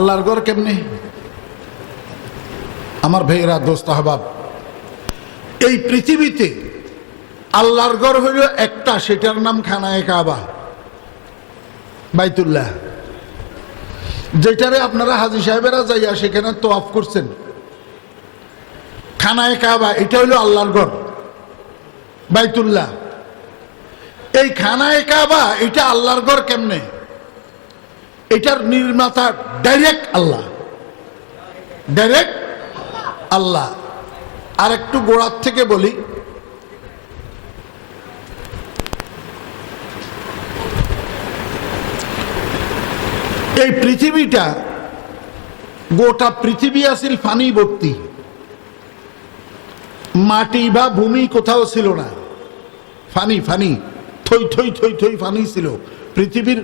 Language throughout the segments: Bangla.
আল্লাহর ঘর কেমনে? আমার ভাইয়েরা, দোস্ত আহবাব, এই পৃথিবীতে আল্লাহর ঘর হইল একটা, সেটার নাম খানায়ে কাবা, বাইতুল্লাহ, যেটারে আপনারা হাজী সাহেবেরা যাইয়া সেখানে তোয়াফ করছেন। খানায়ে কাবা এটা হইল আল্লাহর ঘর, বাইতুল্লাহ। এই খানায়ে কাবা এটা আল্লাহর ঘর কেমনে? এটার নির্মাতা ডাইরেক্ট আল্লাহ, ডাইরেক্ট আল্লাহ। আর একটু গোড়ার থেকে বলি, এই পৃথিবীটা, গোটা পৃথিবী আছিল পানি ভর্তি, মাটি বা ভূমি কোথাও ছিল না, ফানি ফানি, থই থই থই থই ফানি ছিল। পৃথিবীর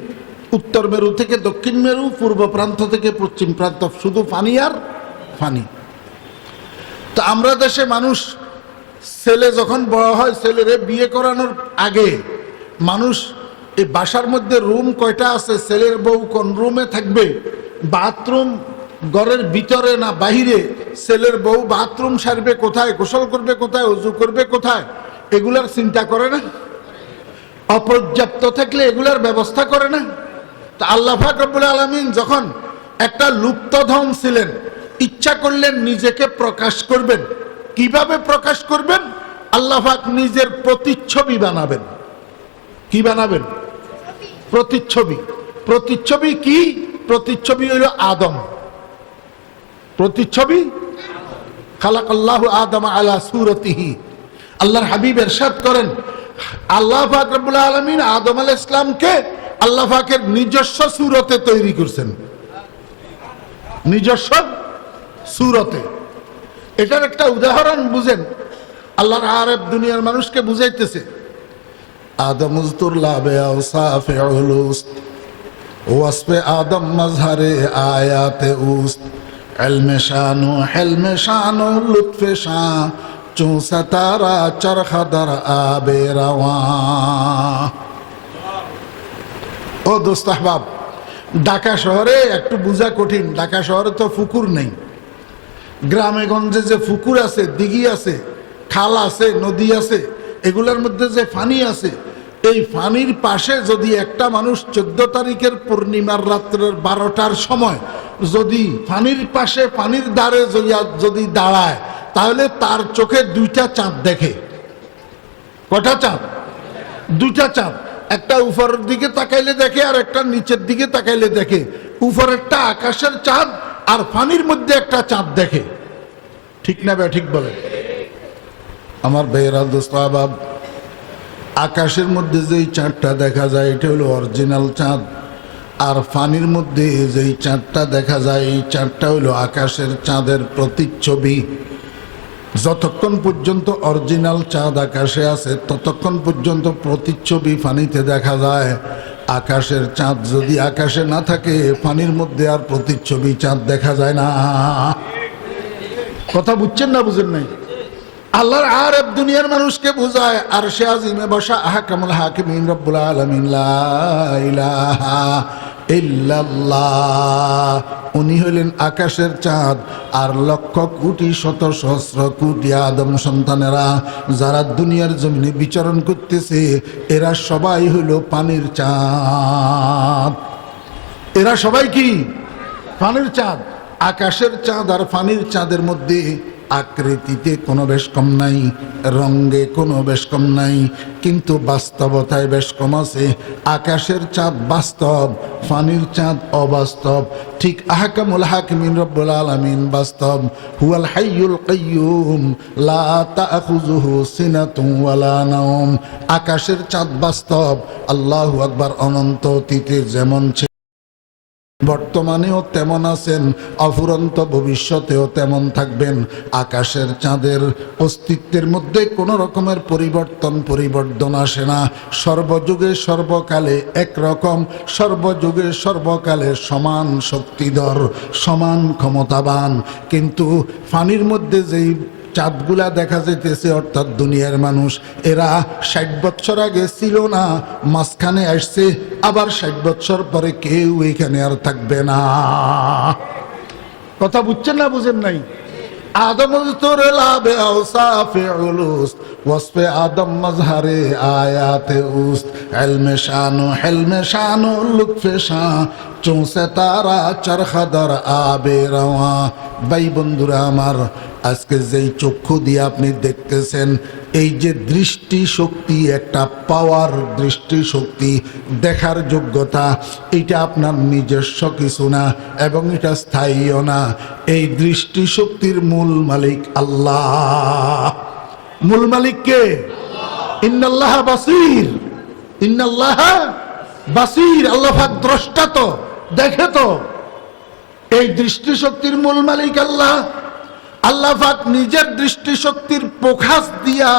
উত্তর মেরু থেকে দক্ষিণ মেরু, পূর্ব প্রান্ত থেকে পশ্চিম প্রান্ত, শুধু ফানি আর ফানি। তো আমরা দেশে মানুষ, ছেলে যখন বড় হয়, ছেলেরে বিয়ে করানোর আগে মানুষ এই বাসার মধ্যে রুম কয়টা আছে, ছেলের বউ কোন রুমে থাকবে, বাথরুম ঘরের ভিতরে না বাহিরে, ছেলের বউ বাথরুম সারবে কোথায়, গোসল করবে কোথায়, ওযু করবে কোথায়, এগুলার চিন্তা করে না? অপর্যাপ্ত থাকলে এগুলার ব্যবস্থা করে না? তা আল্লাহ পাক রব্বুল আলামিন যখন একটা লুপ্তধন ছিলেন, ইচ্ছা করলেন নিজেকে প্রকাশ করবেন। কিভাবে প্রকাশ করবেন? আল্লাহ পাক নিজের প্রতিচ্ছবি বানাবেন। কি বানাবেন? প্রতিচ্ছবি। প্রতিচ্ছবি কি? প্রতিচ্ছবি হইল আদম। প্রতিচ্ছবি খালাকাল্লাহু আদম আলা সূরাতিহি। আল্লাহর হাবিব ইরশাদ করেন, আল্লাহ পাক রব্বুল আলামিন আদম আলাইহিস সালামকে আল্লাহ পাকের নিজস্ব সূরতে তৈরি করছেন, নিজস্ব সূরতে। এটার একটা উদাহরণ বুঝেন, আল্লাহর আরব দুনিয়ার মানুষকে বুঝাইতেছে, আদম উযতুর লাবে আওসাফে উলুস ওয়াসফে আদম মাজহারে আয়াতে উস্ত ইলমে শানু হিলমে শানু লুৎফে শান চু সাতারা চরখাদার আবে রওয়া। ও দোস্ত আহবাব, ঢাকা শহরে একটু বোঝা কঠিন, ঢাকা শহরে তো পুকুর নেই। গ্রামে গঞ্জে যে পুকুর আছে, দিঘি আছে, খাল আছে, নদী আছে, এগুলোর মধ্যে যে পানি আছে, এই পানির পাশে যদি একটা মানুষ 14 তারিখের পূর্ণিমার রাত্রের 12টার সময় যদি পানির পাশে, পানির ধারে যদি দাঁড়ায়, তাহলে তার চোখে দুইটা চাঁদ দেখে। কটা চাঁদ? দুইটা চাঁদ। একটা উপরের দিকে তাকাইলে দেখে, আর একটা নিচের দিকে তাকাইলে দেখে। উপরেরটা আকাশের চাঁদ, আর পানির মধ্যে একটা চাঁদ দেখে। ঠিক না বে ঠিক বলে? আমার ভাইয়েরা, দোস্ত আহবাব, আকাশের মধ্যে যেই চাঁদটা দেখা যায় এটা হলো অরিজিনাল চাঁদ, আর পানির মধ্যে যেই চাঁদটা দেখা যায় এই চাঁদটা হলো আকাশের চাঁদের প্রতিচ্ছবি। যতক্ষণ পর্যন্ত অরিজিনাল চাঁদ আকাশে আছে ততক্ষণ পর্যন্ত প্রতিচ্ছবি পানিতে দেখা যায়। আকাশের চাঁদ যদি আকাশে না থাকে, পানির মধ্যে আর প্রতিচ্ছবি চাঁদ দেখা যায় না। কথা বুঝছেন না বুঝেন নাই? আল্লাহর আরব দুনিয়ার মানুষকে বুঝায়, আরশে আজিমে বসা আহকামুল হাকিমিন রব্বুল আলামিন লা ইলাহা ইল্লাল্লাহ, উনি হইলেন আকাশের চাঁদ। আর লক্ষ কোটি শত সহস্র কোটি আদম সন্তানেরা যারা দুনিয়ার জমিনে বিচরণ করতেছে, এরা সবাই হইল পানির চাঁদ। এরা সবাই কি? পানির চাঁদ। আকাশের চাঁদ আর পানির চাঁদের মধ্যে আকৃতিতে কোনো বেশ কম নাই, রঙে কোনো বেশ কম নাই, কিন্তু বাস্তবতায় বেশ কম আছে। আকাশের চাঁদ বাস্তব, পানির চাঁদ অবাস্তব। ঠিক আহকামুল হাকিমিন রব্বুল আলামিন বাস্তব। হুয়াল হাইয়ুল কাইয়্যুম লা তাখুযুহু সিনাতুন ওয়ালা নাওম। আকাশের চাঁদ বাস্তব। আল্লাহু আকবার। অনন্ত অতীতে যেমন বর্তমানেও তেমন আছেন, অফুরন্ত ভবিষ্যতেও তেমন থাকবেন। আকাশের চাঁদের অস্তিত্বের মধ্যে কোনো রকমের পরিবর্তন আসে না। সর্বযুগে সর্বকালে একরকম, সর্বযুগে সর্বকালে সমান শক্তিধর, সমান ক্ষমতাবান। কিন্তু পানির মধ্যে যেই চাঁদগুলা দেখা যেতেছে, অর্থাৎ দুনিয়ার মানুষ, এরা 60 বছর আগে ছিল না, মাঝখানে আসছে, আবার 60 বছর পরে কেউ এখানে আর থাকবে না। কথা বুঝছেন না বুঝেন নাই? আদম উজতুর লাবে আওসাফে উলুস ওয়াসফে আদম মজহারে আয়াতে উস্ত ইলমে শানু হিলমে শানু লুৎফে শান চৌসে তারা চরখদর আবে রওয়া। ভাই বন্ধুরা আমার, আজকে যেই চক্ষু দিয়ে আপনি দেখতেছেন, এই যে দৃষ্টি শক্তি, একটা পাওয়ার দৃষ্টি শক্তি, দেখার যোগ্যতা, এটা আপনার নিজস্ব কিছু না এবং এটা স্থায়ীও না। এই দৃষ্টি শক্তির মূল মালিক আল্লাহ। মূল মালিক কে? ইন্নাল্লাহ বাসীর, ইন্নাল্লাহ বাসীর। আল্লাহ পাক দ্রষ্টা, তো দেখে তো। এই দৃষ্টি শক্তির মূল মালিক আল্লাহ। আল্লাহ পাক নিজের দৃষ্টি শক্তির প্রকাশ দিয়া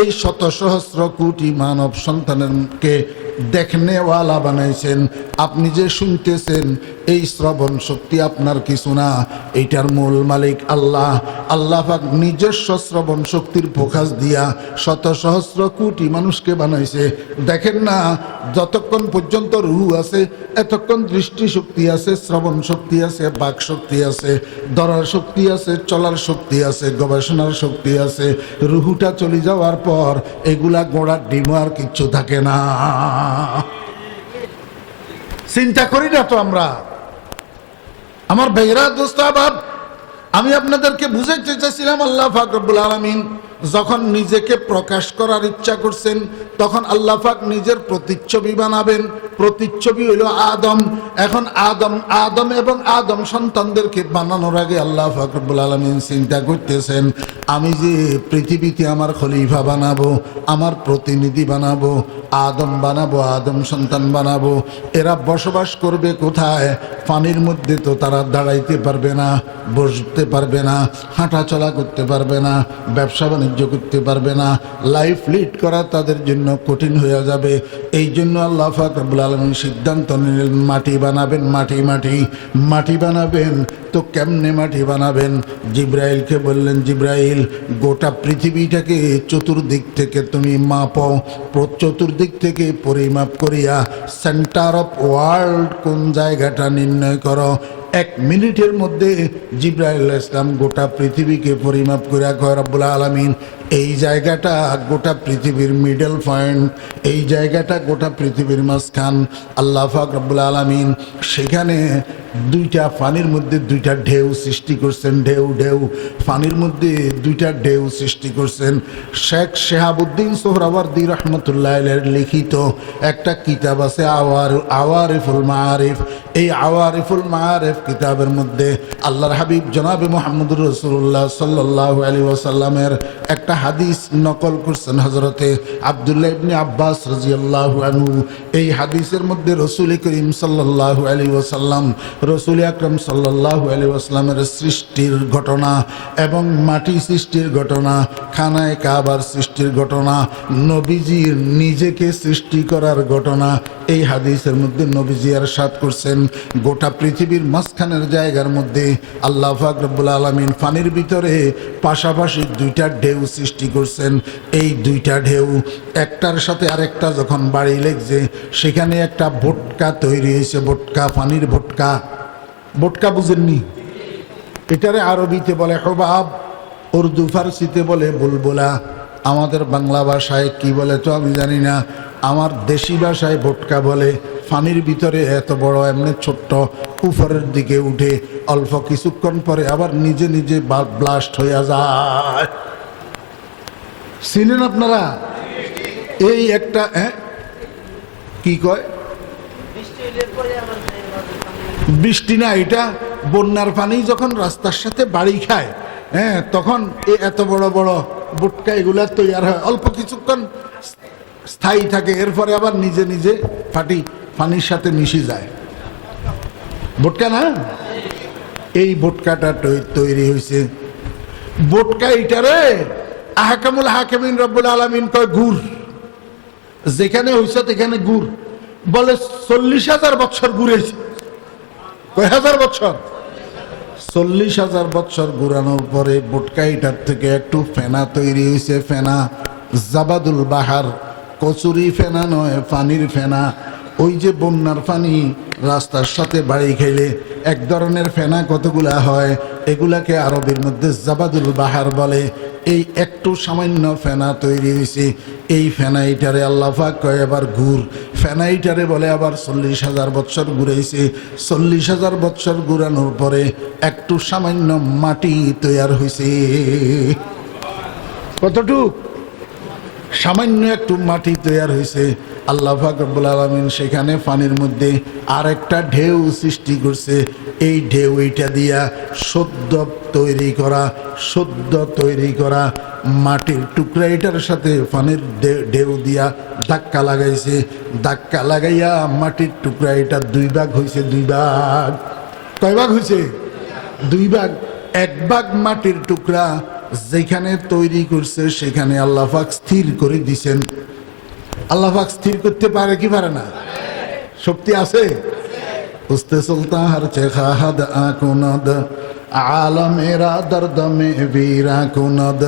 এই শত সহস্র কোটি মানব সন্তানকে দেখনেওয়ালা বানাইছেন। আপনি যে শুনতেছেন, এই শ্রবণ শক্তি আপনার কিছু না, এইটার মূল মালিক আল্লাহ। আল্লাহ পাক নিজস্ব শ্রবণ শক্তির প্রকাশ দিয়া শত সহস্র কোটি মানুষকে বানাইছে। দেখেন না, যতক্ষণ পর্যন্ত রুহ আছে এতক্ষণ দৃষ্টি শক্তি আছে, শ্রবণ শক্তি আছে, বাক শক্তি আছে, ধরার শক্তি আছে, চলার শক্তি আছে, গবেষণার শক্তি আছে। রুহুটা চলে যাওয়ার পর এগুলা গোড়ার ডিমো আর কিচ্ছু থাকে না। চিন্তা করি না তো আমরা? আমার ভাইরা, দোস্ত, আবার আমি আপনাদেরকে বুঝাইতে চাইছিলাম, আল্লাহ পাক রব্বুল আলামিন যখন নিজেকে প্রকাশ করার ইচ্ছা করছেন, তখন আল্লাহ পাক নিজের প্রতিচ্ছবি বানাবেন। প্রতিচ্ছবি হইল আদম। এখন আদম এবং আদম সন্তানদেরকে বানানোর আগে আল্লাহ পাক রব্বুল আলামিন চিন্তা করতেছেন, আমি যে পৃথিবীতে আমার খলিফা বানাবো, আমার প্রতিনিধি বানাবো, আদম বানাবো, আদম সন্তান বানাবো, এরা বসবাস করবে কোথায়? পানির মধ্যে তো তারা দাঁড়াইতে পারবে না, বসতে পারবে না, হাঁটা চলা করতে পারবে না, ব্যবসা বাণিজ্য করতে পারবে না, লাইফ লিড করা তাদের জন্য কঠিন হয়ে যাবে। এই জন্য আল্লাহ পাক রব্বুল আলামিন সিদ্ধান্ত নিলেন, মাটি বানাবেন। মাটি বানাবেন। তো কেমনে মাটি বানাবেন? জিব্রাইলকে বললেন, জিব্রাইল, গোটা পৃথিবীটাকে চতুর্দিক থেকে তুমি মাপো, চতুর্দিক থেকে পরিমাপ করিয়া সেন্টার অফ ওয়ার্ল্ড কোন জায়গাটা নির্ণয় করো। 1 মিনিটের মধ্যে জিব্রাইল আলাইহিস সালাম গোটা পৃথিবীকে পরিমাপ করে কয়, রব্বুল আলামিন, এই জায়গাটা গোটা পৃথিবীর মিডল পয়েন্ট, এই জায়গাটা গোটা পৃথিবীর মাঝখান। আল্লাহ পাক রব্বুল আলামিন সেখানে দুইটা পানির মধ্যে দুইটা ঢেউ সৃষ্টি করছেন। ঢেউ পানির মধ্যে দুইটা ঢেউ সৃষ্টি করছেন। শেখ শেহাবুদ্দিন সোহরাওয়ার্দী রহমতুল্লাহ আলাইহির লিখিত একটা কিতাব আছে, আওয়ারিফুল মাআরিফ। এই আওয়ারিফুল মাআরিফ কিতাবের মধ্যে আল্লাহর হাবিব জনাবে মুহাম্মদুর রাসূলুল্লাহ সাল্লাল্লাহু আলাইহি ওয়াসাল্লামের একটা হাদিস নকল করছেন হযরতে আব্দুল্লাহ ইবনে আব্বাস রাদিয়াল্লাহু আনহু। এই হাদিসের মধ্যে রাসূল করিম সাল্লাল্লাহু আলাইহি ওয়াসাল্লাম, রাসূল আকরাম সাল্লাল্লাহু আলাইহি ওয়াসাল্লামের সৃষ্টির ঘটনা এবং মাটি সৃষ্টির ঘটনা, খানায়ে কাবার সৃষ্টির ঘটনা, নবীজির নিজেকে সৃষ্টি করার ঘটনা, এই হাদিসের মধ্যে নবীজি ইরশাদ করছেন, গোটা পৃথিবীর মাঝখানের জায়গার মধ্যে আল্লাহ পাক রব্বুল আলামিন পানির ভিতরে পাশাপাশি দুইটা ঢেউ সৃষ্টি করছেন। এই দুইটা ঢেউ একটার সাথে আরেকটা যখন বাড়ি লেগছে, সেখানে একটা ভটকা তৈরি হয়েছে। ভটকা, পানির ভটকা। ভটকা বুঝেননি? এটারে আরবিতে বলে হুবাব, উর্দু ফার্সিতে বলে বুলবুলা, আমাদের বাংলা ভাষায় কি বলে তো আমি জানি না। আমার দেশি ভাষায় ভটকা বলে। পানির ভিতরে এত বড়, এমনি ছোট্ট, উপরের দিকে উঠে অল্প কিছুক্ষণ পরে আবার নিজে নিজে ব্লাস্ট হয়ে যায়। চিনেন আপনারা? এই একটা কি কয়, বৃষ্টি না, এটা বন্যার পানি যখন রাস্তার সাথে বাড়ি খায়, তখন এত বড় বড় ভটকা এগুলা তৈরি হয়, অল্প কিছুক্ষণ স্থায়ী থাকে, এরপরে আবার নিজে নিজে পানির সাথে মিশে যায়। ভটকা না? এই ভটকাটা তৈরি হয়েছে। ভটকা এটারে আহকামুল হাকিমিন রব্বুল আলামিন কয় গুড়। যেখানে হয়েছে সেখানে গুড় বলে। 40,000 বছর ঘুরেছে। কয় হাজার বছর? 40,000 বছর ঘুরানোর পরে ভটকা এটার থেকে একটু ফেনা তৈরি হয়েছে। ফেনা জাবাদুল বাহার, কচুরি ফেনা নয়, পানির ফেনা। ওই যে বন্যার পানি রাস্তার সাথে বাড়ি খেলে এক ধরনের ফেনা কতগুলা হয়, এগুলাকে আরবের মধ্যে জাবাদুল বাহার বলে। এই একটু সামান্য ফেনা তৈরি হয়েছে, এই ফেনাইটারে আল্লাহ পাক কয় এবার ঘুর। ফেনাইটারে বলে আবার 40,000 বৎসর ঘুরাইছে। 40,000 বৎসর ঘুরানোর পরে একটু সামান্য মাটি তৈরি হয়েছে। কতটুক? সামান্য একটু মাটি তৈরি হয়েছে। আল্লাহ পাক রব্বুল আলামিন সেখানে পানির মধ্যে আরেকটা ঢেউ সৃষ্টি করছে। এই ঢেউ এইটা দিয়া সদ্য তৈরি করা মাটির টুকরা এটার সাথে পানির ঢেউ দিয়া ধাক্কা লাগাইছে। ধাক্কা লাগাইয়া মাটির টুকরা এটা 2 ভাগ হয়েছে। 2 ভাগ। কয় ভাগ হয়েছে? 2 ভাগ। 1 ভাগ মাটির টুকরা যেখানে তৈরি করছে সেখানে আল্লাহ পাক স্থির করে দিছেন। আল্লাহ পাক স্থির করতে পারে কি পারে না? শক্তি আছে। উস্তে সুলতান হর চেখাহাদ আকুনাদ আলমেরা দর্দ মে বীরা কুনদ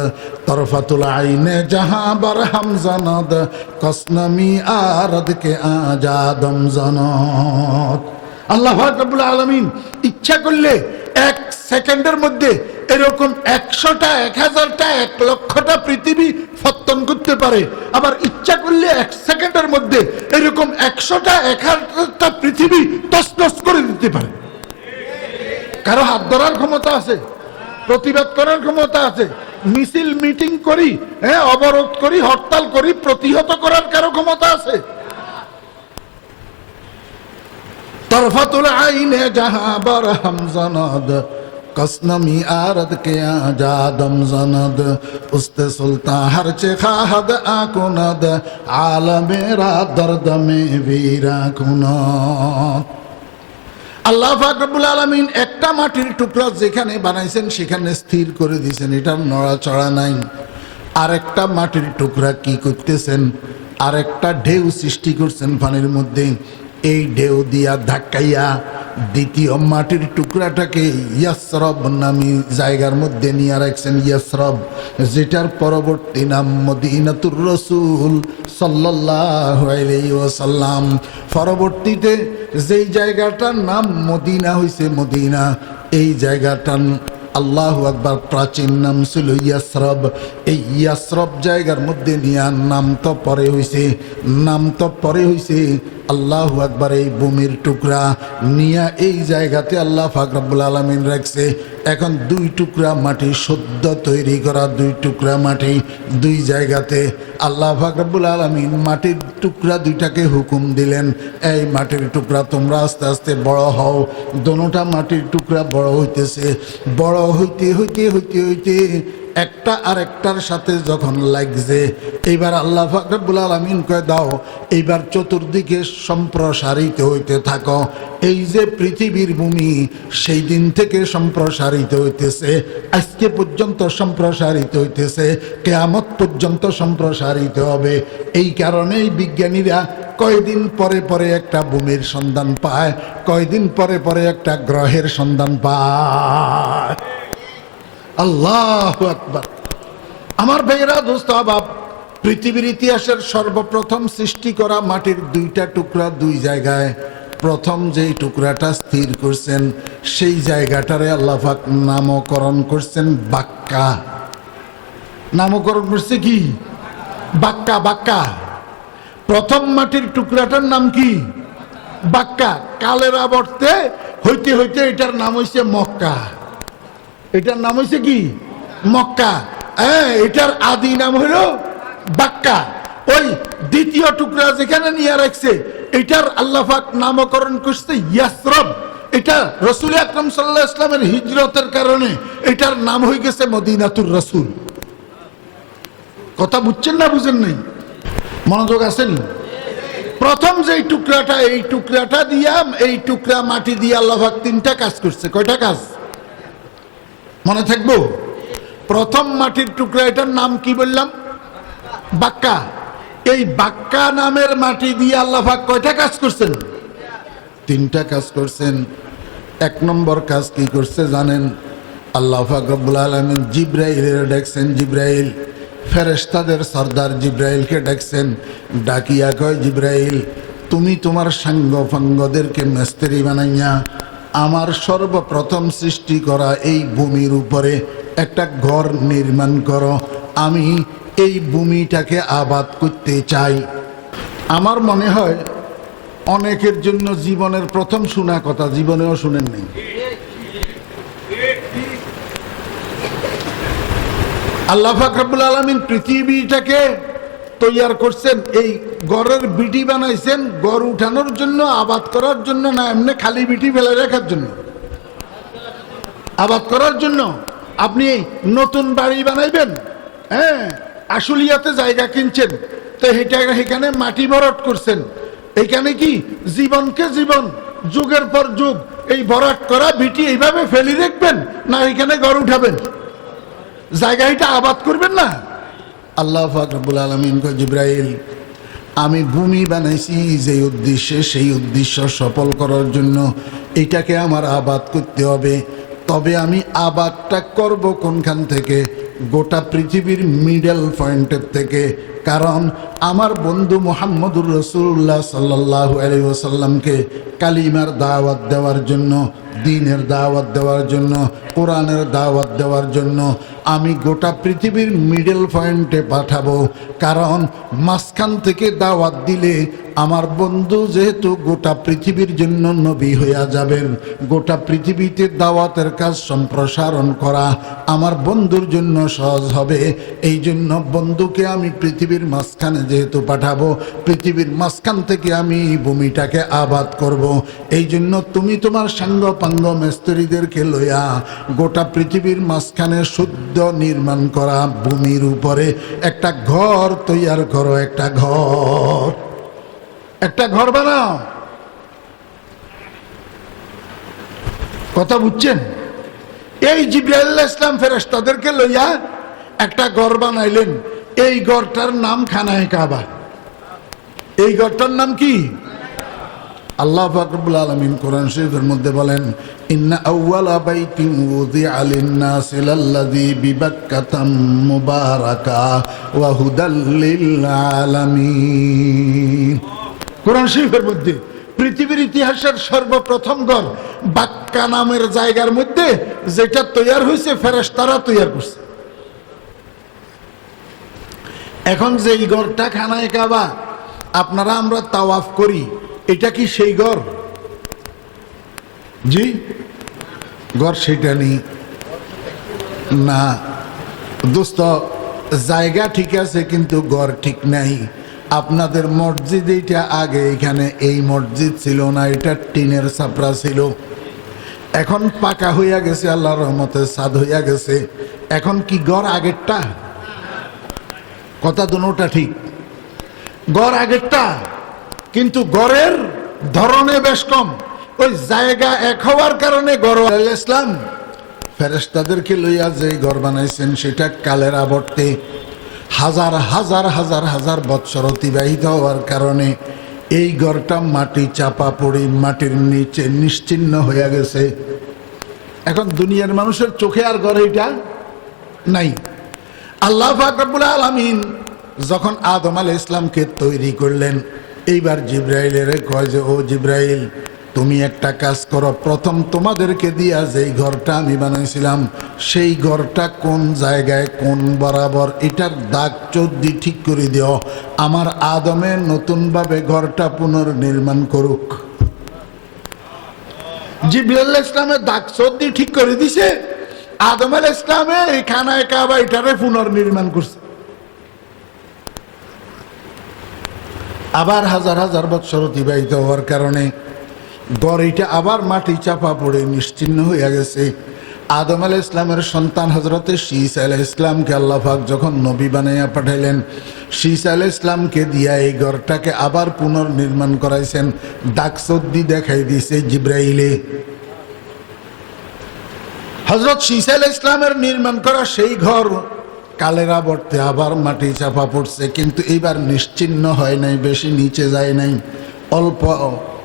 তরফাতুল আইনে জাহাঁ বরহম জানদ কসনমি আরদ কে আজাদম জানত। আল্লাহ রাব্বুল আলামিন ইচ্ছা করলে 1 সেকেন্ডের মধ্যে এরকম 100টা 1000টা 1 লক্ষটা পৃথিবী ফত্তন করতে পারে। আবার ইচ্ছা করলে 1 সেকেন্ডের মধ্যে এরকম 100টা 1000টা পৃথিবী তছনছ করে দিতে পারে। কারো হাত ধরার ক্ষমতা আছে, প্রতিবাদ করার ক্ষমতা আছে, মিছিল মিটিং করি, অবরোধ করি, হরতাল করি, প্রতিহত করার কারো ক্ষমতা আছে? তরফাতুল আইনে জাহাঁ বরহম জানদ কসনমি আরদ কে আজাদম জানদ উস্তে সুলতান হর চেখাহাদ আকুনদ আলমেরা দর্দ মে বীরা কুনদ। আল্লাহ পাক রব্বুল আলামিন একটা মাটির টুকরা যেখানে বানাইছেন সেখানে স্থির করে দিয়েছেন, এটার নড়াচড়া নাই। আরেকটা মাটির টুকরা কি করতেছেন? আরেকটা ঢেউ সৃষ্টি করছেন পানির মধ্যে। এই ঢেউ দিয়া ধাক্কাইয়া দ্বিতীয় মাটির টুকরাটাকে ইয়াসরব নামী জায়গার মধ্যে নিয়ে রাখছেন। ইয়াসরব, যেটার পরবর্তী নাম মদিনাতুর রাসূল সাল্লাল্লাহু আলাইহি ওয়াসাল্লাম। পরবর্তীতে যেই জায়গাটার নাম মদিনা হইছে, মদিনা, এই জায়গাটার আল্লাহু আকবার প্রাচীন নাম ছিল ইয়াসরব। এই ইয়াসরব জায়গার মধ্যে নিয়ে নাম তো পরে হইছে আল্লাহু আকবার। এই ভূমির টুকরা নিয়া এই জায়গাতে আল্লাহ পাক রব্বুল আলামিন রাখছে। এখন 2 টুকরা মাটি, সদ্য তৈরি করা 2 টুকরা মাটি 2 জায়গাতে। আল্লাহ পাক রব্বুল আলামিন মাটির টুকরা 2টাকে হুকুম দিলেন, এই মাটির টুকরা তোমরা আস্তে আস্তে বড় হও। দোনোটা মাটির টুকরা বড় হইতেছে। বড় হইতে হইতে হইতে হইতে একটা আরেকটার সাথে যখন লাগছে, এইবার আল্লাহ পাক রব্বুল আলামিন কয় দাও এইবার চতুর্দিকে সম্প্রসারিত হইতে থাকো। এই যে পৃথিবীর ভূমি সেই দিন থেকে সম্প্রসারিত হইতেছে, আজকে পর্যন্ত সম্প্রসারিত হইতেছে, কিয়ামত পর্যন্ত সম্প্রসারিত হবে। এই কারণেই বিজ্ঞানীরা কয়দিন পরে পরে একটা ভূমির সন্ধান পায়, কয়দিন পরে পরে একটা গ্রহের সন্ধান পায়। আল্লাহু আকবার। আমার ভাইয়েরা, দোস্ত আহবাব, পৃথিবীর ইতিহাসের সর্বপ্রথম সৃষ্টি করা মাটির 2টা টুকরা 2 জায়গায়। প্রথম যেই টুকরাটা স্থির করছেন সেই জায়গাটারে আল্লাহ পাক নামকরণ করছেন বাক্কা। নামকরণ করছে কি? বাক্কা। বাক্কা। প্রথম মাটির টুকরাটার নাম কি? বাক্কা। কালের আবর্তে হইতে হইতে এটার নাম হইছে মক্কা। এটার নাম হইছে কি? মক্কা। এটার আদি নাম হলো বাক্কা। ওই দ্বিতীয় টুকরা যেখানে নিয়ে রাখছে এটার আল্লাহ পাক নামকরণ করছে ইয়াসরব। এটা রাসূল আকরাম সাল্লাল্লাহু আলাইহি ওয়াসাল্লামের হিজরতের কারণে এটার নাম হয়ে গেছে মদিনাতুর রাসূল। কথা বুঝছেন না বুঝেন নাই? মনোযোগ আছেন? প্রথম যেই টুকরাটা, এই টুকরাটা দিয়া, এই টুকরা মাটি দিয়ে আল্লাহ পাক 3টা কাজ করছে। কয়টা কাজ মনে থাকবো? প্রথম মাটির টুকরা, এটার নাম কি বললাম? বাক্কা। এই বাক্কা নামের মাটি দিয়ে আল্লাহ পাক কয়টা কাজ করছেন? 3টা কাজ করছেন। 1 নম্বর কাজ কি করছে জানেন? আল্লাহ পাক রব্বুল আলামিন জিবরাইলের ডাকছেন। জিবরাইল, ফেরেশতাদের সর্দার জিবরাইলকে ডাকছেন। ডাকিয়া কয়, জিবরাইল তুমি তোমার সাঙ্গ ফাঙ্গদেরকে মিস্ত্রি বানাইয়া আমার সর্বপ্রথম সৃষ্টি করা এই ভূমির উপরে একটা ঘর নির্মাণ করো, আমি এই ভূমিটাকে আবাদ করতে চাই। আমার মনে হয় অনেকের জন্য জীবনের প্রথম শোনা কথা, জীবনেও শুনেন নাই। আল্লাহ পাক রব্বুল আলামিন পৃথিবীটাকে তৈয়ার করছেন, এই গড়ের বিটি বানাইছেন গড় উঠানোর জন্য, আবাদ করার জন্য না, এমনি খালি বিটি ফেলে রাখার জন্য? আবাদ করার জন্য। আপনি নতুন বাড়ি বানাইবেন, হ্যাঁ, আশুলিয়াতে জায়গা কিনছেন, তো এখানে মাটি ভরাট করছেন, এখানে কি জীবনকে জীবন, যুগের পর যুগ এই ভরাট করা বিটি এইভাবে ফেলি রাখবেন, না এখানে ঘর উঠাবেন? জায়গাটা আবাদ করবেন না? আল্লাহ পাক রব্বুল আলামিন কয়, জিবরাইল, আমি ভূমি বানাইছি যে উদ্দেশ্যে, সেই উদ্দেশ্য সফল করার জন্য এটাকে আমার আবাদ করতে হবে। তবে আমি আবাদটা করব কোনখান থেকে? গোটা পৃথিবীর মিডল পয়েন্টের থেকে। কারণ আমার বন্ধু মুহাম্মদুর রাসূলুল্লাহ সাল্লাল্লাহু আলাইহি ওয়াসাল্লামকে কালিমার দাওয়াত দেওয়ার জন্য, দ্বীনের দাওয়াত দেওয়ার জন্য, কোরআনের দাওয়াত দেওয়ার জন্য আমি গোটা পৃথিবীর মিডল পয়েন্টে পাঠাবো। কারণ মাঝখান থেকে দাওয়াত দিলে আমার বন্ধু যেহেতু গোটা পৃথিবীর জন্য নবী হইয়া যাবেন, গোটা পৃথিবীতে দাওয়াতের কাজ সম্প্রসারণ করা আমার বন্ধুর জন্য সহজ হবে। এই জন্য বন্ধুকে আমি পৃথিবীর মাঝখানে যেহেতু পাঠাবো, পৃথিবীর মাঝখান থেকে আমি ভূমিটাকে আবাদ করব। এই জন্য তুমি তোমার সাঙ্গ পাঙ্গ মিস্ত্রিদেরকে লইয়া গোটা পৃথিবীর মাঝখানে শুদ্ধ নির্মাণ করা ভূমির উপরে একটা ঘর তৈয়ার করো, একটা ঘর, একটা ঘর বানাও। কথা বুঝছেন? এই জিবরাইল আলাইহিস সালাম ফেরেশতাদেরকে লইয়া একটা ঘর বানাইলেন। এই ঘরটার নাম খানায়ে কাবা। এই ঘরটার নাম কি? আল্লাহ পাক রব্বুল আলামিন কোরআন শরীফের মধ্যে বলেন, ইন্না আউওয়ালা বাইতিন উযিআ লিন-নাসি লাল্লাযী বিবাক্কাতা মুবারাকা ওয়া হুদাল লিল আলামিন। কোরআন শরীফের মধ্যে পৃথিবীর ইতিহাসের সর্বপ্রথম ঘর বাক্কা নামের জায়গার মধ্যে, যেটা তৈয়ার হয়েছে ফেরেশতারা তৈয়ার করছে। এখন যেই ঘরটা খানায়ে কাবা আপনারা আমরা তাওয়াফ করি, এটা কি সেই ঘর? জি, ঘর সেটা নেই না দোস্ত, জায়গা ঠিক আছে কিন্তু ঘর ঠিক নাই। আপনাদের মসজিদ এইটা আগে এখানে এই মসজিদ ছিল না, এটা টিনের ছাপরা ছিল, এখন পাকা হইয়া গেছে, আল্লাহর রহমতে ছাদ হইয়া গেছে। এখন কি ঘর আগেরটা? কথা দুটোটা ঠিক, ঘর আগেরটা, কিন্তু ঘরের ধরনে বেশ কম। ওই জায়গা এক হওয়ার কারণে ঘর ইসলাম ফেরেশতাদেরকে লইয়া যে ঘর বানাইছেন সেটা কালের আবর্তে হাজার হাজার হাজার হাজার বৎসর অতিবাহিত হওয়ার কারণে এই ঘরটা মাটি চাপা পড়ে মাটির নিচে নিশ্চিহ্ন হয়ে গেছে। এখন দুনিয়ার মানুষের চোখে আর ঘর এটা নাই। আল্লাহ পাক রব্বুল আলামিন যখন আদম আলাইহিস সালামকে তৈরি করলেন, এইবার জিবরাইলের কয় যে, ও জিবরাইল, তুমি একটা কাজ করো, প্রথম তোমাদেরকে দিয়া যেই ঘরটা আমি বানাইছিলাম সেই ঘরটা কোন জায়গায় কোন বরাবর এটার দাগ চৌদ্দি ঠিক করে দিও, আমার আদমের নতুনভাবে ঘরটা পুনর্নির্মাণ করুক। জিবরাইল আলাইহিস সালামের দাগ চৌদ্দি ঠিক করে দিছে, আদম আলাইহিস সালামে এই খানায়ে কাবা এটারে পুনর্নির্মাণ করছে। আবার হাজার হাজার বৎসর অতিবাহিত হওয়ার কারণে গড়িটা আবার মাটি চাপা পড়ে নিশ্চিহ্ন হয়ে গেছে। আদম আলাইহিস সালামের সন্তান হযরতে ঈসা আলাইহিস সালামকে আল্লাহ পাক যখন নবী বানাইয়া পাঠাইলেন, ঈসা আলাইহিস সালামকে দিয়া এই ঘরটাকে আবার পুনর্নির্মাণ করাইছেন। দাগসদ্দি দেখাই দিয়েছে জিবরাইলে। হযরত ঈসা আলাইহিস সালামের নির্মাণ করা সেই ঘর কালের আবর্তে আবার মাটি চাপা পড়ছে, কিন্তু এবার নিশ্চিহ্ন হয় নাই, বেশি নিচে যায় নাই, অল্প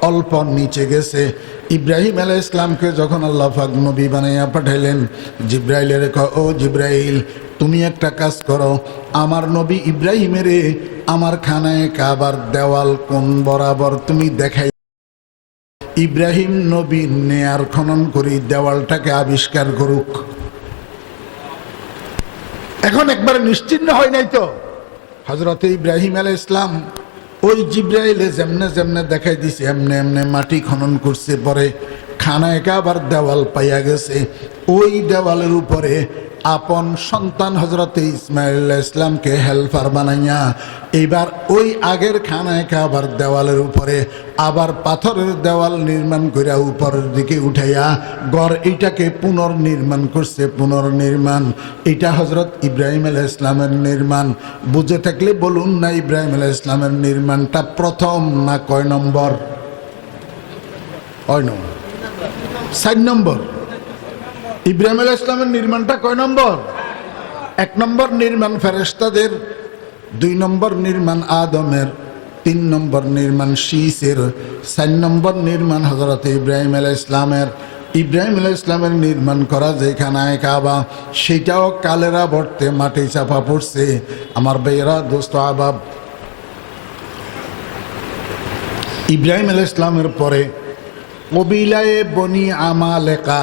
অল্প নিচে গেছে। ইব্রাহিম আলাইহিস সালামকে যখন আল্লাহ পাক নবী বানাইয়া পাঠাইলেন, জিবরাইলের কয়, ও জিবরাইল, তুমি একটা কাজ করো, আমার নবী ইব্রাহিমের আমার খানায়ে কাবার দেওয়াল কোন বরাবর তুমি দেখাই। ইব্রাহিম নবী নেয়ার খনন করি দেওয়ালটাকে আবিষ্কার করুক। এখন একবারে নিশ্চিন্ন হয় নাই তো? হযরত ইব্রাহিম আলাইহিস সালাম ওই জিব্রাইলে যেমনে যেমনে দেখাই দিছে এমনে এমনে মাটি খনন করছে, পরে খানায় কাবার দেওয়াল পাইয়া গেছে। ওই দেওয়ালের উপরে আপন সন্তান হযরতে ইসমাঈল আলাইহিস সালামকে হেল্পার বানাইয়া এবার ওই আগের খানায় কাবার দেওয়ালের উপরে আবার পাথরের দেওয়াল নির্মাণ করে উপরের দিকে উঠাইয়া গড় এইটাকে পুনর্নির্মাণ করছে। পুনর্নির্মাণ এটা হযরত ইব্রাহিম আলাইহিস সালামের নির্মাণ। বুঝে থাকলে বলুন না, ইব্রাহিম আলাইহিস সালামের নির্মাণটা প্রথম না কয় নম্বর? 4 নম্বর। ইব্রাহিম আলাইহিস সালামের নির্মাণটা কয় নম্বর? 1 নম্বর নির্মাণ ফেরেশতাদের, 2 নম্বর নির্মাণ আদমের, 3 নম্বর নির্মাণ শীসের, 4 নম্বর নির্মাণ হযরত ইব্রাহিম আলাইহিস সালামের। ইব্রাহিম আলাইহিস সালামের নির্মাণ করা যে খানায় কাবা সেটাও কালেরা বর্তে মাটি চাপা পড়ছে। আমার ভাইয়েরা, দোস্ত আহবাব, ইব্রাহিম আলাইহিস সালামের পরে কবিলায়ে বনি আমালেকা,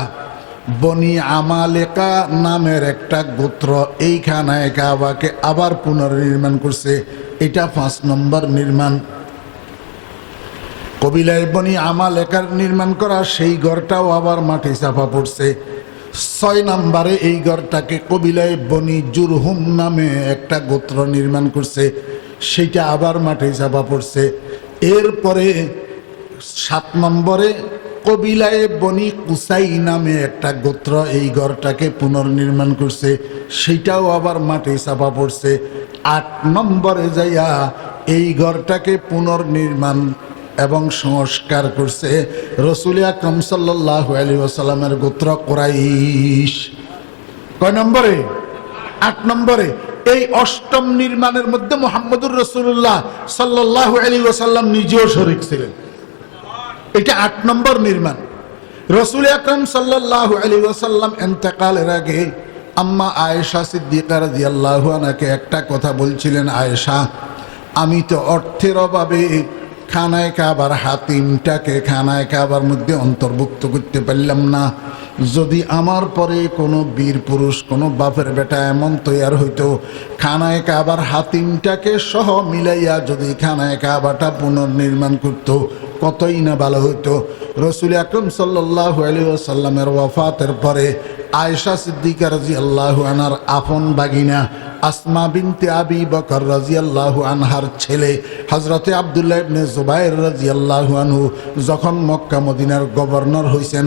বনি আমালেকা নামের একটা গোত্র এই খানায় কাবাকে আবার পুনর্নির্মাণ করছে। এটা 5 নম্বর নির্মাণ। কবিলায় বনি আমালেকার নির্মাণ করা সেই ঘরটাও আবার মাটি চাপা পড়ছে। 6 নম্বরে এই ঘরটাকে কবিলায় বনি জুরহুম নামে একটা গোত্র নির্মাণ করছে, সেটা আবার মাটি চাপা পড়ছে। এরপরে 7 নম্বরে কবিলায়ে বনি কুসাই নামে একটা গোত্র এই ঘরটাকে পুনর্নির্মাণ করছে, সেটাও আবার মাটি চাপা পড়ছে। 8 নম্বরে যাইয়া এই ঘরটাকে পুনর্নির্মাণ এবং সংস্কার করছে রাসূল আকরাম সাল্লাল্লাহু আলাইহি ওয়াসাল্লামের গোত্র কুরাইশ। কয় নম্বরে? 8 নম্বরে। এই 8ম নির্মাণের মধ্যে মুহাম্মদুর রাসূলুল্লাহ সাল্লাল্লাহু আলাইহি ওয়াসাল্লাম নিজেও শরীক ছিলেন। এটা 8 নম্বর নির্মাণ। রাসূল আকরাম সাল্লাল্লাহু আলাইহি ওয়াসাল্লাম ইন্তেকালের আগে আম্মা আয়েশা সিদ্দিকা রাদিয়াল্লাহু আনহাকে একটা কথা বলছিলেন, আয়েশা, আমি তো অর্থের অভাবে খানায় কাবার হাতিমটাকে খানায় কাবার মধ্যে অন্তর্ভুক্ত করতে পারলাম না। যদি আমার পরে কোনো বীর পুরুষ, কোনো বাপের বেটা এমন তৈয়ার হইতো, খানায় কাবার হাতিমটাকে সহ মিলাইয়া যদি খানায় কাবাটা পুনর্নির্মাণ করত, কতই না ভালো হইতো। রাসূল আকরাম সাল্লাল্লাহু আলাইহি ওয়াসাল্লামের ওয়াফাতের পরে আয়েশা সিদ্দিকা রাদিয়াল্লাহু আনহার আপন বাগিনা আসমা বিনতে আবি বকর রাদিয়াল্লাহু আনহার ছেলে হযরতে আব্দুল্লাহ ইবনে জুবায়ের রাদিয়াল্লাহু আনহু যখন মক্কা মদিনার গভর্নর হইছেন,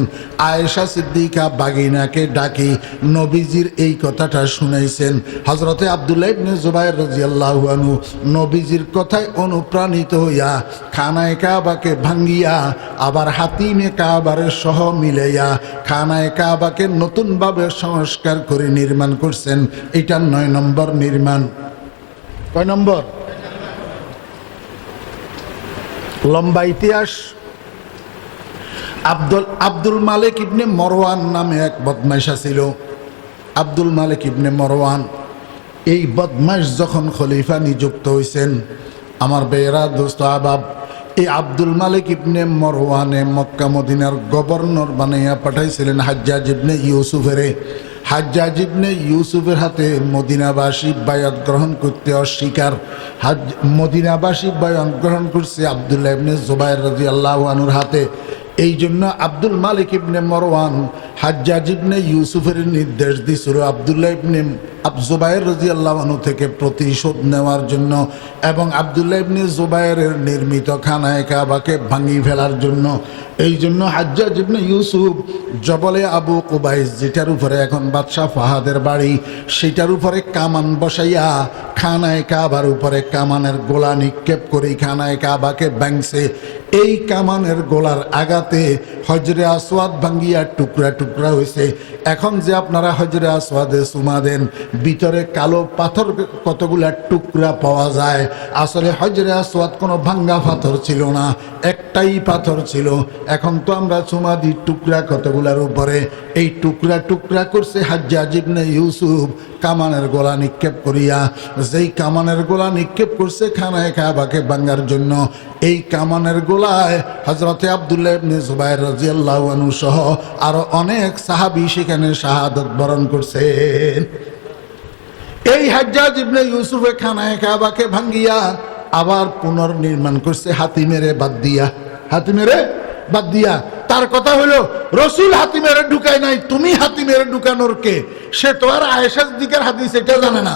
আয়েশা সিদ্দিকা বাগিনাকে ডাকি নবীজির এই কথাটা শুনাইছেন। হযরতে আব্দুল্লাহ ইবনে জুবায়ের রাদিয়াল্লাহু আনহু নবীজির কথায় অনুপ্রাণিত হইয়া খানায় কাবাকে ভাঙ্গিয়া আবার হাতিমে কাবারের সহ মিলাইয়া খানায় কাবাকে নতুনভাবে সংস্কার করে নির্মাণ করছেন। এটা 9 নম্বর নির্মাণ। কয় নম্বর? লম্বা ইতিহাস। আব্দুল মালিক ইবনে মরওয়ান নামে এক বদমাইশ ছিল। আব্দুল মালিক ইবনে মরওয়ান এই বদমাইশ যখন খলিফা নিযুক্ত হয়েছেন, আমার বেয়েরা দোস্ত আহবাব, এই আব্দুল মালিক ইবনে মরওয়ানে মক্কা মদিনার গভর্নর বানাইয়া পাঠাইছিলেন হাজ্জাজ ইবনে ইউসুফেরে। হাজ্জাজ ইবনে ইউসুফের হাতে মদিনাবাসী বায়াত গ্রহণ করতে অস্বীকার। মদিনাবাসী বায়াত গ্রহণ করছে আব্দুল্লাহ ইবনে জুবায়ের রাদিয়াল্লাহু আনহুর হাতে। এই জন্য আব্দুল মালিক ইবনে মরওয়ান হাজ্জাজ ইবনে ইউসুফের নির্দেশ দিয়েছিল আব্দুল্লাহ ইবনে জুবায়ের রাদিয়াল্লাহু আনহু থেকে প্রতিশোধ নেওয়ার জন্য এবং আব্দুল্লাহ ইবনে জুবায়েরের নির্মিত খানায় কাবাকে ভাঙিয়ে ফেলার জন্য। এই জন্য হাজ্জাজ ইবনে ইউসুফ জবলে আবু কুবাইস, যেটার উপরে এখন বাদশাহ ফাহাদের বাড়ি, সেটার উপরে কামান বসাইয়া খানায় কাবার উপরে কামানের গোলা নিক্ষেপ করে খানায় কাবাকে ভাঙছে। এই কামানের গোলার আঘাতে হজরে আসওয়াদ ভাঙ্গিয়া টুকরা টুকরা হয়েছে। এখন যে আপনারা হজরে আসওয়াদে চুমা দেন, ভিতরে কালো পাথর কতগুলা টুকরা পাওয়া যায়। আসলে হজরে আসওয়াদ কোনো ভাঙ্গা পাথর ছিল না, একটাই পাথর ছিল। এখন তো আমরা চুমা দিই টুকরা কতগুলার উপরে, এই টুকরা টুকরা করছে হাজ্জাজ ইবনে ইউসুফ কামানের গোলা নিক্ষেপ করিয়া। যেই কামানের গোলা নিক্ষেপ করছে খানায়ে কাবাকে ভাঙার জন্য, এই কামানের গোলায় হযরতে আব্দুল্লাহ ইবনে জুবায়ের রাদিয়াল্লাহু আনহু সহ আরো অনেক সাহাবী সেখানে শাহাদাত বরণ করছেন। এই হাজ্জাজ ইবনে ইউসুফে খানায়ে কাবাকে ভাঙ্গিয়া আবার পুনর্নির্মাণ করছে হাতি মেরে বাদ দিয়া, হাতি মেরে বাদ দিয়া। তার কথা হলো রসুল হাতি মেরে ঢুকায় নাই, তুমি হাতি মেরে ঢুকানোর কে? সে তো আর আয়েশা সিদ্দিকার হাদিস এটা জানে না।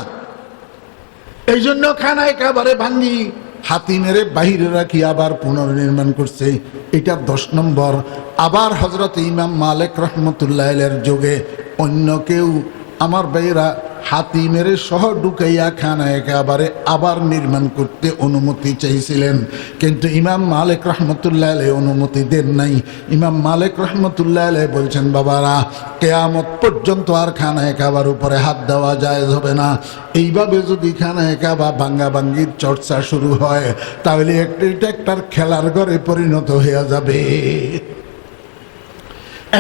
এই জন্য খানায়ে কাবারে ভাঙ্গি হাতি মেরে বাহিরে রাখি আবার পুনর্নির্মাণ করছে। এটা 10 নম্বর। আবার হযরত ইমাম মালিক রাহমাতুল্লাহ আলাইহির যুগে অন্য কেউ আমার ভাইরা হাতি মেরে সহ ঢুকাইয়া খানায়ে কাবারে আবার নির্মাণ করতে অনুমতি চাইছিলেন, কিন্তু ইমাম মালিক রহমতুল্লাহ আলাইহি অনুমতি দেন নাই। ইমাম মালিক রহমতুল্লাহ আলাইহি বলছেন, বাবারা কিয়ামত পর্যন্ত আর খানায়ে কাবার উপরে হাত দেওয়া জায়েজ হবে না। এইভাবে যদি খানায়ে কাবা ভাঙ্গাভাঙ্গির চর্চা শুরু হয় তাহলে এটা একটা খেলার ঘরে পরিণত হয়ে যাবে।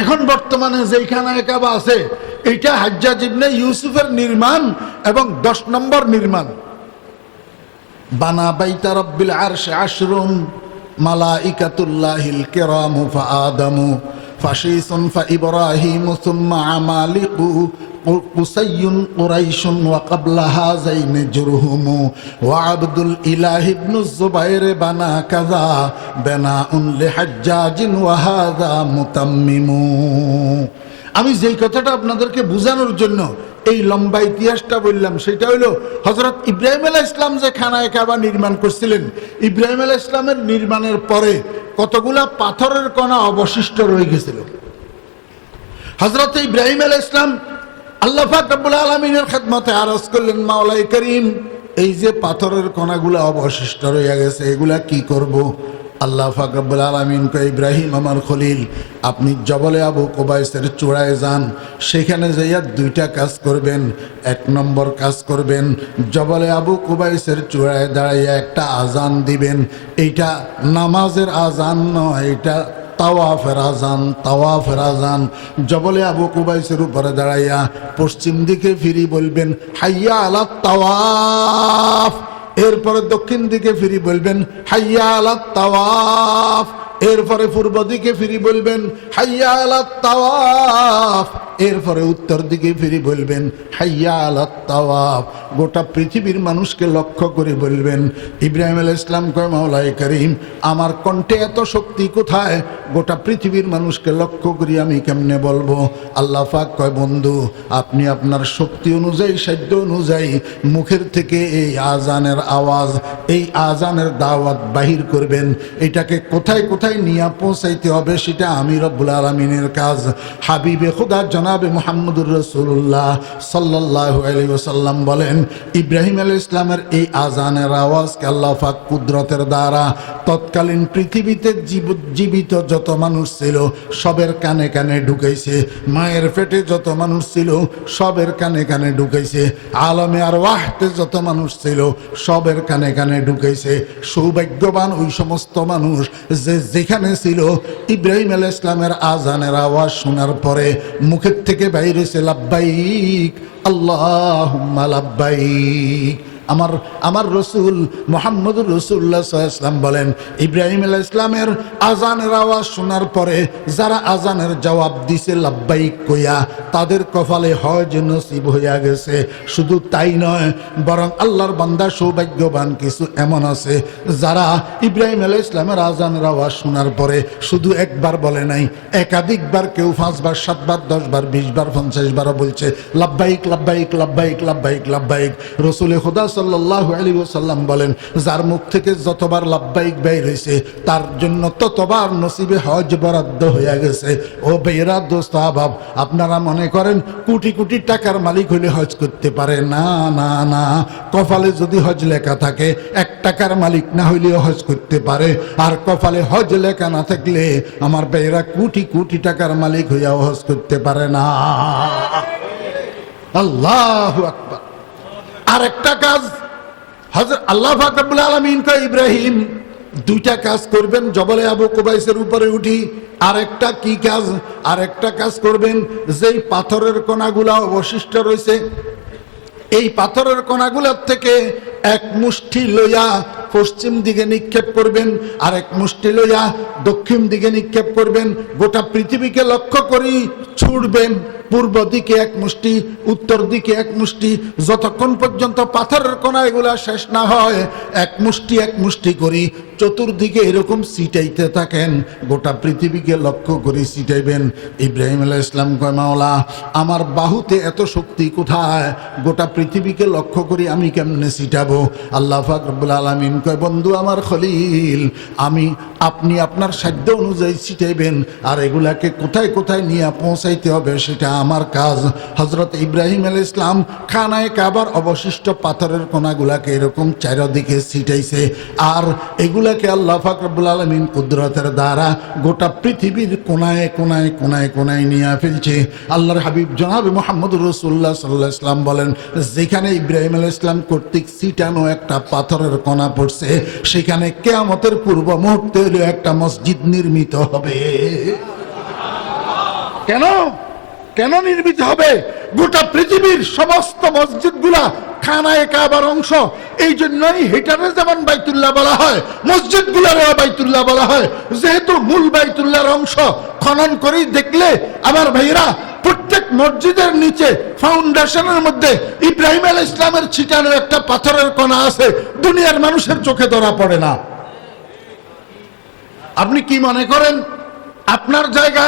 এখন বর্তমানে যেই খানায়ে কাবা আছে এটা হাজ্জাজ ইবনে ইউসুফের নির্মাণ এবং 10 নম্বর নির্মাণ। বানা বাইতা রব্বিল আরশি আশরুন মালাইকাতুল্লাহিল কিরামু ফাআদামু ফাশীসুন ফাইব্রাহিমু সুম্মা আমালিকু কুসাইয়ুন কুরাইশুন ওয়া ক্বাবলা হাযাইন জুরহুমু ওয়া আবদুল ইলাহ ইবনু যুবাইর বানা কাযা বানাউন লিহাজ্জাজিন ওয়া হাযা মুতাম্মিমু। আমি যেই কথাটা আপনাদেরকে বোঝানোর জন্য এই লম্বা ইতিহাসটা বললাম সেটা হলো হযরত ইব্রাহিম আলাইহিস সালাম যে খানায়ে কাবা নির্মাণ করছিলেন, ইব্রাহিম আলাইহিস সালামের নির্মাণের পরে কতগুলা পাথরের কণা অবশিষ্ট রয়ে গেছিল। হযরত ইব্রাহিম আলাইহিস সালাম আল্লাহ পাক রব্বুল আলামিনের খেদমতে আরজ করলেন, মাওলাই করিম এই যে পাথরের কণাগুলা অবশিষ্ট রয়ে গেছে এগুলা কি করব? আল্লাহ পাক রব্বুল আলামিন কয়, ইব্রাহিম আমার খলিল আপনি জবলে আবু কুবাইসের চূড়ায় যান, সেখানে যাইয়া 2টা কাজ করবেন। 1 নম্বর কাজ করবেন, জবলে আবু কুবাইসের চূড়ায় দাঁড়াইয়া একটা আজান দিবেন। এইটা নামাজের আজান নয়, এটা তাওয়াফের আজান, তাওয়াফের আজান। জবলে আবু কুবাইসের উপরে দাঁড়াইয়া পশ্চিম দিকে ফিরি বলবেন হাইয়া আলাত তাওয়াফ। এরপরে দক্ষিণ দিকে ফিরি বলবেন হাইয়া আলাত তাওয়াফ। এরপরে পূর্ব দিকে ফিরি বলবেন হাইয়া আলাত তাওয়াফ। এরপরে উত্তর দিকে ফিরি বলবেন হাইয়া আলাত তাওয়াফ। গোটা পৃথিবীর মানুষকে লক্ষ্য করে বলবেন। ইব্রাহিম আলাইহিস সালাম কয়, মাওলাই করিম আমার কণ্ঠে এত শক্তি কোথায়? গোটা পৃথিবীর মানুষকে লক্ষ্য করি আমি কেমনে বলবো? আল্লাহ পাক কয়, বন্ধু আপনি আপনার শক্তি অনুযায়ী সাধ্য অনুযায়ী মুখের থেকে এই আজানের আওয়াজ, এই আজানের দাওয়াত বাহির করবেন। এটাকে কোথায় কোথায় নিয়ে পৌঁছাইতে হবে সেটা আমি রব্বুল আলামিনের কাজ। হাবিবে খুদা জনাবে মুহাম্মদুর রাসূলুল্লাহ সাল্লাল্লাহু আলাইহি ওয়াসাল্লাম বলেন, ইব্রাহিম আলাইহিস সালামের এই আজানের আওয়াজকে আল্লাহ পাক কুদরতের দ্বারা তৎকালীন পৃথিবীতে জীবিত যত মানুষ ছিল সবের কানে কানে ঢুকাইছে। মায়ের পেটে যত মানুষ ছিল সবের কানে কানে ঢুকাইছে। আলমে আরওয়াহতে যত মানুষ ছিল সবের কানে কানে ঢুকাইছে। সৌভাগ্যবান ওই সমস্ত মানুষ যে যেখানে ছিল ইব্রাহিম আলাইহিস সালামের আজানের আওয়াজ শোনার পরে মুখের থেকে বাইরে হইছে লাব্বাইক আল্লাহুম্মা লাব্বাইক। আমার রসুল মুহাম্মদুর রাসূলুল্লাহ সাল্লাল্লাহু আলাইহি ওয়াসাল্লাম বলেন, ইব্রাহিম আলাইহিস সালামের আজানের আওয়াজ শোনার পরে যারা আজানের জবাব দিছে লাব্বাইক কইয়া তাদের কপালে হজ নসিব হইয়া গেছে। শুধু তাই নয়, বরং আল্লাহর বান্দা সৌভাগ্যবান কিছু এমন আছে যারা ইব্রাহিম আলাইহিস সালামের আজানের আওয়াজ শোনার পরে শুধু একবার বলে নাই, একাধিকবার, কেউ 5 বার, 7 বার, 10 বার, 20 বার, 50 বারও বলছে লাব্বাইক লাব্বাইক লাব্বাইক লাব্বাইক লাব্বাইক। রাসূল খুদা সাল্লাল্লাহু আলাইহি ওয়াসাল্লাম বলেন, যার মুখ থেকে যতবার লাব্বাইক বের হইছে তার জন্য ততবার নসিবে হজ বরাদ্দ হয়ে গেছে। ও বেরা দোস্ত আহবাব, আপনারা মনে করেন কোটি কোটি টাকার মালিক হইলে হজ করতে পারে? না না না, কপালে যদি হজ লেখা থাকে 1 টাকার মালিক না হইলেও হজ করতে পারে। আর কপালে হজ লেখা না থাকলে আমার বেরা কোটি কোটি টাকার মালিক হইয়াও হজ করতে পারে না। আল্লাহু আকবার। আর একটা কাজ হযরত আল্লাহ পাক রব্বুল আলামিন কয়, ইব্রাহিম দুইটা কাজ করবেন জবলে আবু কুবাইসের উপরে উঠি। আরেকটা কি কাজ? আরেকটা কাজ করবেন, যেই পাথরের কণাগুলা অবশিষ্ট রয়েছে এই পাথরের কণাগুলোর থেকে এক মুষ্টি লইয়া পশ্চিম দিকে নিক্ষেপ করবেন, আর এক মুষ্টি লইয়া দক্ষিণ দিকে নিক্ষেপ করবেন। গোটা পৃথিবীকে লক্ষ্য করি ছুড়বেন। পূর্ব দিকে এক মুষ্টি, উত্তর দিকে এক মুষ্টি, যতক্ষণ পর্যন্ত পাথরের কণা এগুলা শেষ না হয় এক মুষ্টি করি চতুর্দিকে এরকম ছিটাইতে থাকেন। গোটা পৃথিবীকে লক্ষ্য করে ছিটাইবেন। ইব্রাহিম আলাইহিস সালাম কয়, মাওলা আমার বাহুতে এত শক্তি কোথায়? গোটা পৃথিবীকে লক্ষ্য করি আমি কেমনে ছিটাবো? আল্লাহ পাক রব্বুল আলামিন কয়, বন্ধু আমার খলিল, আপনি আপনার সাধ্য অনুযায়ী ছিটাইবেন, আর এগুলাকে কোথায় কোথায় নিয়ে পৌঁছাইতে হবে সেটা আমার কাজ। হযরত ইব্রাহিম আলাইহিস সালাম খানায়ে কাবার অবশিষ্ট পাথরের কণাগুলাকে এরকম চারিদিকে ছিটাইছে, আর এগুলাকে আল্লাহ পাক রব্বুল আলামিন কুদরতের দ্বারা গোটা পৃথিবীর কোনায় কোনায় কোনায় কোনায় নিয়ে ফেলছে। আল্লাহর হাবিব জনাব মুহাম্মদুর রাসূলুল্লাহ সাল্লাল্লাহু আলাইহি ওয়াসাল্লাম বলেন, যেখানে ইব্রাহিম আলাইহিস সালাম কর্তৃক ছিটানো একটা পাথরের কণা পড়ছে সেখানে কিয়ামতের পূর্ব মুহূর্তে একটা মসজিদ নির্মিত হবে। কেন কেন নির্মিত হবে? গোটা পৃথিবীর সমস্ত মসজিদগুলা খানায়ে কাবার অংশ। এই জন্যই হেটারে যেমন বাইতুল্লাহ বলা হয়, মসজিদগুলারও বাইতুল্লাহ বলা হয়, যেহেতু মূল বাইতুল্লাহর অংশ। খনন করেই দেখলে আমার ভাইরা, প্রত্যেক মসজিদের নিচে ফাউন্ডেশনের মধ্যে ইব্রাহিম আলাইহিস সালামের ছিটানো একটা পাথরের কণা আছে, দুনিয়ার মানুষের চোখে ধরা পড়ে না। আপনি কি মনে করেন আপনার জায়গা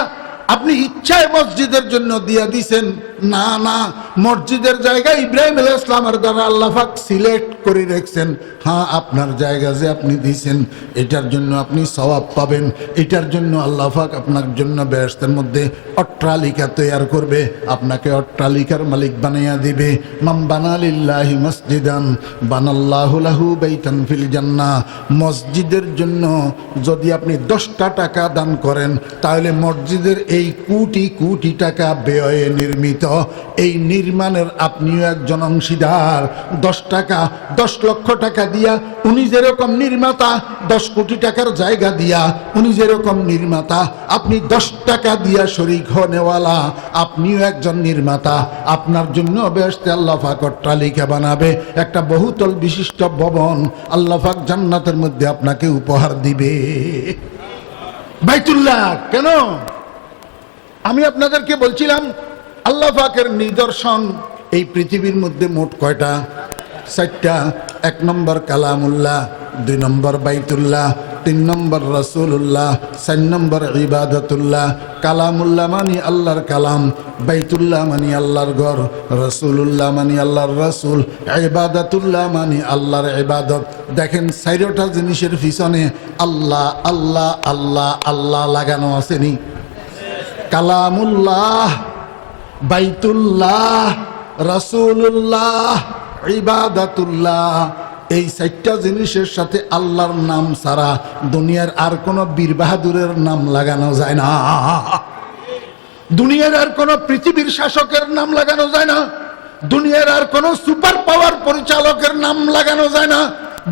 আপনি ইচ্ছায় মসজিদের জন্য দিয়া দিছেন? না না, মসজিদের জায়গা ইব্রাহিম আলাইহিস সালামের দ্বারা আল্লাহ পাক সিলেক্ট করে রেখেছেন। হ্যাঁ, আপনার জায়গা যে আপনি দিয়েছেন এটার জন্য আপনি সওয়াব পাবেন, এটার জন্য আল্লাহ পাক আপনার জন্য বেহেশতের মধ্যে অট্টালিকা তৈরি করবে, আপনাকে অট্টালিকার মালিক বানাইয়া দিবে। মান বানা লিল্লাহি মসজিদান বানাল্লাহু লাহু বাইতান ফিল জান্নাহ। মসজিদের জন্য যদি আপনি 10টা টাকা দান করেন তাহলে মসজিদের এই কোটি কোটি টাকা ব্যয়ে নির্মিত এই নির্মাণের আপনিও একজন অংশীদার। 10 টাকা 10 লক্ষ টাকা দিয়া উনি যেরকম নির্মাতা, 10 কোটি টাকার জায়গা দিয়া উনি যেরকম নির্মাতা, আপনি 10 টাকা দিয়া শরীক হনেওয়ালা, আপনিও একজন নির্মাতা। আপনার জন্য বেহেশতে আল্লাহ পাক অট্টালিকা বানাবে, একটা বহুতল বিশিষ্ট ভবন আল্লাহ পাক জান্নাতের মধ্যে আপনাকে উপহার দিবে। বাইতুল্লাহ কেন? আমি আপনাদেরকে বলছিলাম আল্লাহ পাকের নিদর্শন এই পৃথিবীর মধ্যে মোট কয়টা? 4টা। 1 নম্বর কালামুল্লাহ, 2 নম্বর বাইতুল্লাহ, 3 নম্বর রাসূলুল্লাহ, 4 নম্বর ইবাদতুল্লাহ। কালামুল্লাহ মানে আল্লাহর কালাম, বাইতুল্লাহ মানে আল্লাহর ঘর, রাসূলুল্লাহ মানে আল্লাহর রাসূল, ইবাদতুল্লাহ মানে আল্লাহর ইবাদত। দেখেন 4টা জিনিসের পিছনে আল্লাহ আল্লাহ আল্লাহ আল্লাহ লাগানো আসেনি? কালামুল্লাহ, বাইতুল্লাহ, রাসূলুল্লাহ, ইবাদাতুল্লাহ, এই 4টা জিনিসের সাথে আল্লাহর নাম ছাড়া দুনিয়ার আর কোন বীর বাহাদুরের নাম লাগানো যায় না। দুনিয়ার আর কোন পৃথিবীর শাসকের নাম লাগানো যায় না। দুনিয়ার আর কোন সুপার পাওয়ার পরিচালকের নাম লাগানো যায় না।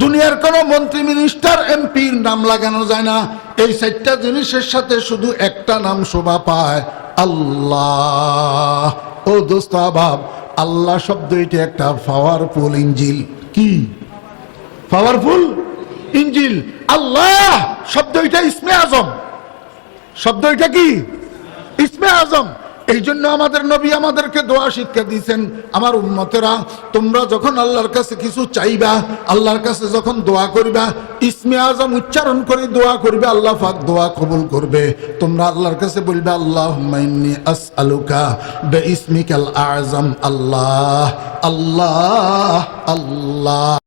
দুনিয়ার কোন মন্ত্রী, মিনিস্টার, এমপির নাম লাগানো যায় না। এই 4টা জিনিসের সাথে শুধু একটা নাম শোভা পায়, আল্লাহ। ও দোস্ত আবাব, আল্লাহ শব্দ এটা একটা পাওয়ারফুল ইঞ্জিল। কি পাওয়ারফুল ইঞ্জিল? আল্লাহ শব্দ এটা ইসমে আজম। শব্দ এটা কি? ইসমে আজম। এই জন্য আমাদের নবী আমাদেরকে দোয়া শিক্ষা দিয়েছেন, আমার উম্মতেরা তোমরা যখন আল্লাহর কাছে কিছু চাইবা, আল্লাহর কাছে যখন দোয়া করবা, ইসমে আজম উচ্চারণ করে দোয়া করবে, আল্লাহ পাক দোয়া কবুল করবে। তোমরা আল্লাহর কাছে বলবে, আল্লাহুম্মা ইন্নী আসআলুকা বিইসমিকাল আযম। আল্লাহ আল্লাহ আল্লাহ।